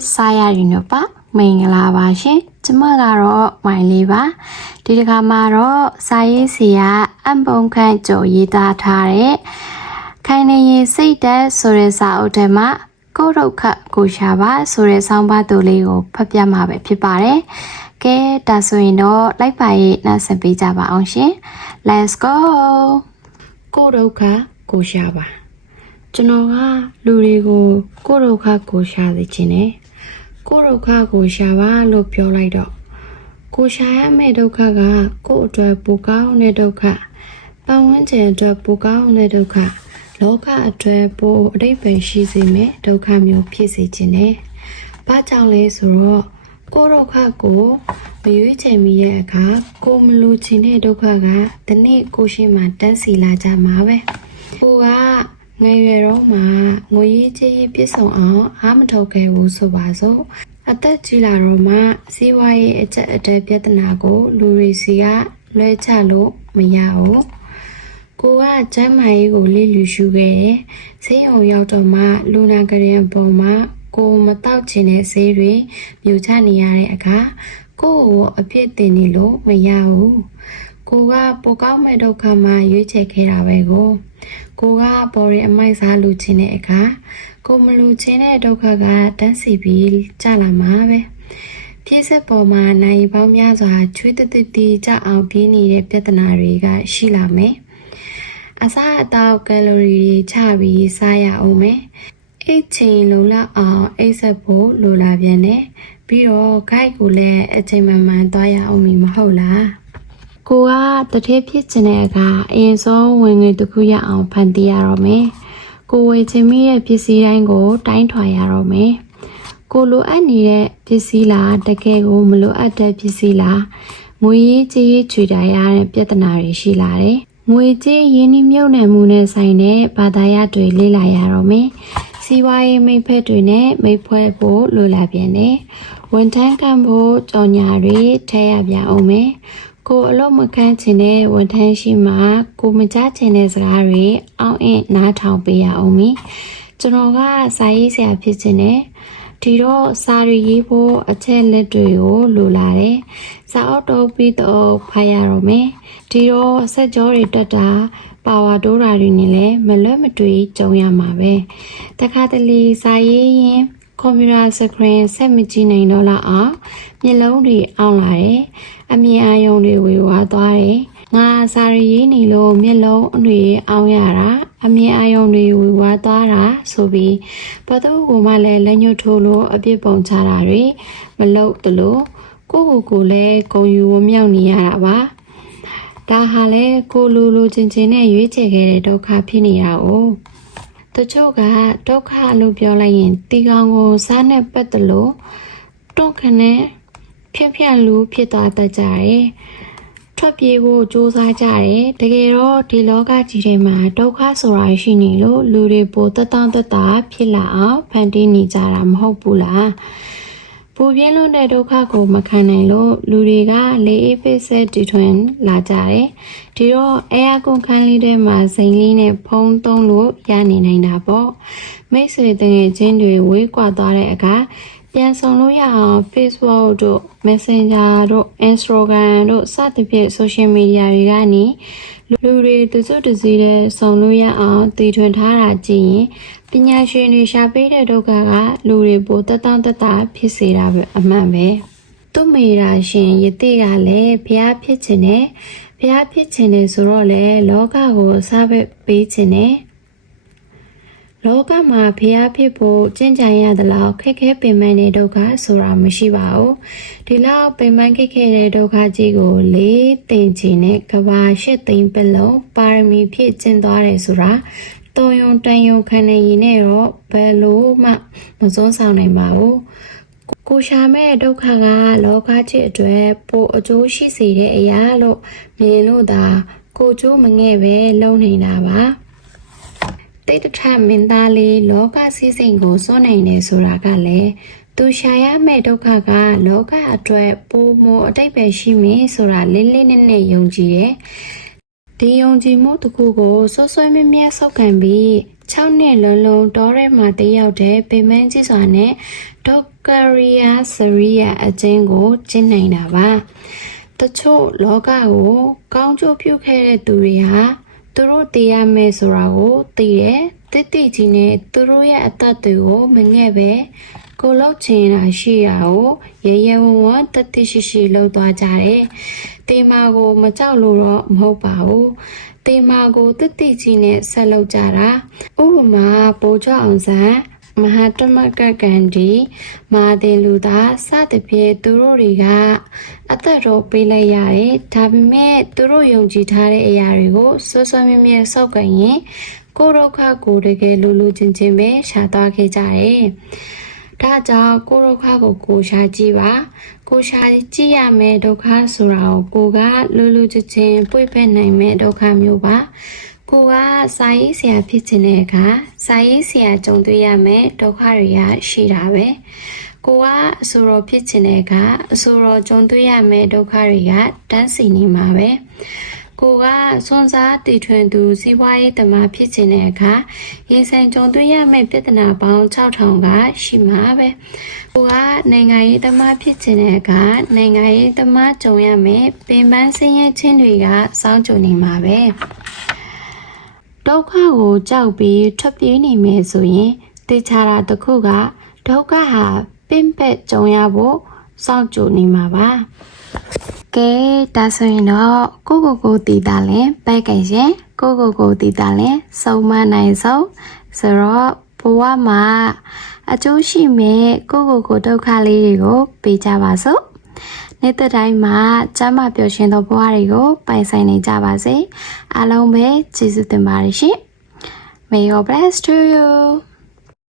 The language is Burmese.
saya rinopa mengala shin Jumagaro my liver Digamaro Sai sia Ambonkan jo yida tare Kaine say that Soresa Otema Goroka Gushava Soresamba Doleo Papiama Pipare Ke Dasuino like by it Nasabi Java on shin Let's go Goroka Gushava Janoga Lurigo Goroka Gusha the Chine Goroka Gushava lo pure light up Gushaya medoka go to a boka nedoka Bawanje to a boka nedoka Loka to a bo ripe shizime doka mio pisi chine Bajale suro Goroka go Uyuche miyaka go mlu chine doka the ne Gushima dansi laja mawe Ua Ngay Roma, Moyiji Pison, Amatoke Wusobazo, Atachila Roma, CY Vietnago, Lurisia, Lechalo, Mayao, Goa Jamaigo Lilu Sugar, Sayo Yautoma, Luna Garian Boma, Go Matauchine Seri, Mutania Aka, Go a Pietinilo, Mayao. Goga Boga Medokama, you take it away go. Goga Bori and my salucine eka, Gomalucine dokaga, dancy bill, Jalamave. Piece Boma, Naibamiaza, treated the teacher out beanie petanariga, Shila me. Asa dao gallery, Chavi, Saya Ome. 18 Lola or Asapo, Lola Vienne. Biro, Kaikule, a Timaman, Daya Omi Mahola. Goa the tape Chenega, and so when we do Kuya on Pandiarome. Go away to me a PC and go, dine to Yarome. Go lo any Pisila, the Kego Mulu at the Pisila. Mui Ji Chudaya, Pietanari Shilare. Mui Ji Yeni Mune Mune Sine, Badaya to Lila Yarome. CY may petrine, may puebo, Lula Biene. When Tankambo, Jonyari, Tayabia Ome. Go along Macantine, one time she ma, go Majatines Gary, out in Natal Bia Omi. Jonoga, Saisia Pitine, Tiro, Sari Yibo, a 10 letrio, Lulare, Saoto Pito, Payarome, Tiro, Sajori Dada, Pawadora Rinile, Melometry, Joya Mabe. The Catali Saye, Communal Sacred, $17 Melody online. အမြင်အာရုံတွေဝေဝါးသွားတယ်။ငါစာရီနေလို့မျက်လုံးတွေအောင်ရတာအမြင်အာရုံတွေဝေဝါးသွားတာဆိုပြီးဘသူ့ကိုမှလည်းလက်ညှိုးထိုးလို့အပြစ်ပုံချတာတွေမလုပ်တလို့ကိုလည်းဂုံယူဝမြောက်နေရတာပါ။ဒါဟာလည်းကိုလိုချင်းချင်းနဲ့ရွေးချယ်ခဲ့တဲ့ဒုက္ခဖြစ်နေတာ哦။တချို့ကဒုက္ခလို့ပြောလိုက်ရင်တီကောင်ကိုစားနဲ့ပတ်တလို့တွန့်ခနဲ့ဖြန့်လူဖြစ်သွားတတ်ကြတယ်။ထွက်ပြေးဖို့ကြိုးစားကြတယ်။တကယ်တော့ဒီလောကကြီးထဲမှာဒုက္ခဆိုတာရှိနေလို့လူတွေပိုတက်တောင့်တက်တာဖြစ်လာအောင်ဖန်တီးနေကြတာမဟုတ်ဘူးလား။ပူပြင်းလွန်းတဲ့ဒုက္ခကိုမခံနိုင်လို့လူတွေကလေအေးပိစက်တီထွင်လာကြတယ်။ဒီတော့အဲအကုန်ခန်းလေးထဲမှာစိန်လေးနဲ့ဖုံးသုံးလို့ရနေနိုင်တာပေါ့။မိတ်ဆွေတငယ်ချင်းတွေဝေးကွာသွားတဲ့အခါပြန်ဆောင်လို့ရအောင် Facebook တို့ Messenger တို့ Instagram တို့စသဖြင့် social media တွေကနေလူတွေတစုတစည်းနဲ့ဆောင်လို့ရအောင်တည်ထွင်ထားတာကြည့်ရင်ပညာရှင်တွေရှာပေးတဲ့ဒုက္ခကလူတွေပိုတက်တောင့်တက်တာဖြစ်စေတာပဲအမှန်ပဲသူ့မိရာရှင်ယတိကလည်းဘုရားဖြစ်ခြင်းနဲ့ဘုရားဖြစ်ခြင်းနဲ့ဆိုတော့လေလောကကိုအစားပေးခြင်းနဲ့လောကမှာဖျားဖြစ်ဖို့ကျင့်ကြံရသလောက်ခက်ခဲပင်ပန်းတဲ့ဒုက္ခဆိုတာမရှိပါဘူးဒီလောက်ပင်ပန်းခက်ခဲတဲ့ဒုက္ခကြီးကိုလေးသိင်ချင်တဲ့ကဘာရှစ်သိန်းပလုံးပါရမီဖြစ်ကျင့်သွားတယ်ဆိုတာတုံယုံတန်ယုံခံနေရင်တော့ဘယ်လို့မှမစွန်းဆောင်နိုင်ပါဘူးကိုရှာမဲ့ဒုက္ခကလောကကြီးအတွက်ပိုအကျိုးရှိစေတဲ့အရာလို့မြင်လို့သာကိုကျိုးမငဲ့ပဲလုံနေတာပါတိတ်ထမင်းသားလေးလောကစည်းစိမ်ကိုစွန့်နိုင်တယ်ဆိုတာကလည်းသူရှာရမဲ့ဒုက္ခကလောကအတွက်ပိုမိုအတိတ်ပဲရှိမင်းဆိုတာလေးလေးနက်နက်ယုံကြည်တယ် ဒီယုံကြည်မှုတစ်ခုကိုဆွဆွဲမြဲမြဲစောက်ခံပြီး6နှစ်လုံးလုံးတောထဲမှာတည်ရောက်တဲ့ပေမန်းကြီးစွာနဲ့ဒေါကရီယာစရိယာအကျဉ်းကိုကျင့်နိုင်တာပါတချို့လောကကိုကောင်းကျိုးပြုခဲ့တဲ့သူတွေဟာသူတို့တည်ရမယ်ဆိုတာကိုသိတယ်တိတိကြီးနဲ့သူတို့ရဲ့အသက်တွေကိုမငဲ့ပဲကိုလောက်ချင်တာရှိတာကိုရဲရဲဝံ့ဝံ့တတိရှိရှိလုပ်သွားကြတယ်တေမာကိုမကြောက်လို့တော့မဟုတ်ပါဘူးတေမာကိုတတိကြီးနဲ့ဆက်လုပ်ကြတာဥပမာပိုးချောအောင်ဆန်းမဟာတမကကန်ဒီမာတင်လူသားစသဖြင့်သူတို့တွေကအသက်တော်ပေးလိုက်ရတယ်ဒါပေမဲ့သူတို့ယုံကြည်ထားတဲ့အရာတွေကိုဆွဆွမြဲမြဲစောက်ကန်ရင်ကိုဒုက္ခကိုတကယ်လူချင်းချင်းပဲရှာသွားခဲ့ကြတယ်ဒါကြောင့်ကိုဒုက္ခကိုရှာကြည့်ပါကိုရှာကြည့်ရမယ်ဒုက္ခဆိုတာကိုကလူချင်းပွေ့ဖက်နိုင်မဲ့ဒုက္ခမျိုးပါကိုကစာရေးဆရာဖြစ်ချင်တဲ့အခါစာရေးဆရာကြုံတွေ့ရမယ်ဒုက္ခတွေကရှိတာပဲကိုကအဆိုတော်ဖြစ်ချင်တဲ့အခါအဆိုတော်ကြုံတွေ့ရမယ်ဒုက္ခတွေကတန်းစီနေမှာပဲကိုကစွန့်စားတည်ထွင်သူစီးပွားရေးသမားဖြစ်ချင်တဲ့အခါရင်ဆိုင်ကြုံတွေ့ရမယ့်ပြဿနာပေါင်း6000ကရှိမှာပဲကိုကနိုင်ငံရေးသမားဖြစ်ချင်တဲ့အခါနိုင်ငံရေးသမားကြုံရမယ့်ပင်ပန်းဆင်းရဲခြင်းတွေကစောင့်ကြုံနေမှာပဲဒုက္ခကိုကြောက်ပြီးထွက်ပြေးနေမယ်ဆိုရင်တေချာတာတစ်ခုကဒုက္ခဟာပင်ပက်ကြုံရဖို့စောင့်ကြိုနေမှာပါကဲဒါဆိုရင်တော့ကိုတည်တာလဲပဲကြရင်ကိုတည်တာလဲစုံမနိုင်ဆုံးဆိုတော့ဘဝမှာအကျိုးရှိမဲ့ကိုဒုက္ခလေးတွေကိုပေးကြပါစို့နေ့တိုင်းမှာကျမ်းမာပျော်ရွှင်သောဘဝတွေကိုပိုင်ဆိုင်နေကြပါစေအားလုံးပဲကျေးဇူးတင်ပါတယ်ရှင် May God bless to you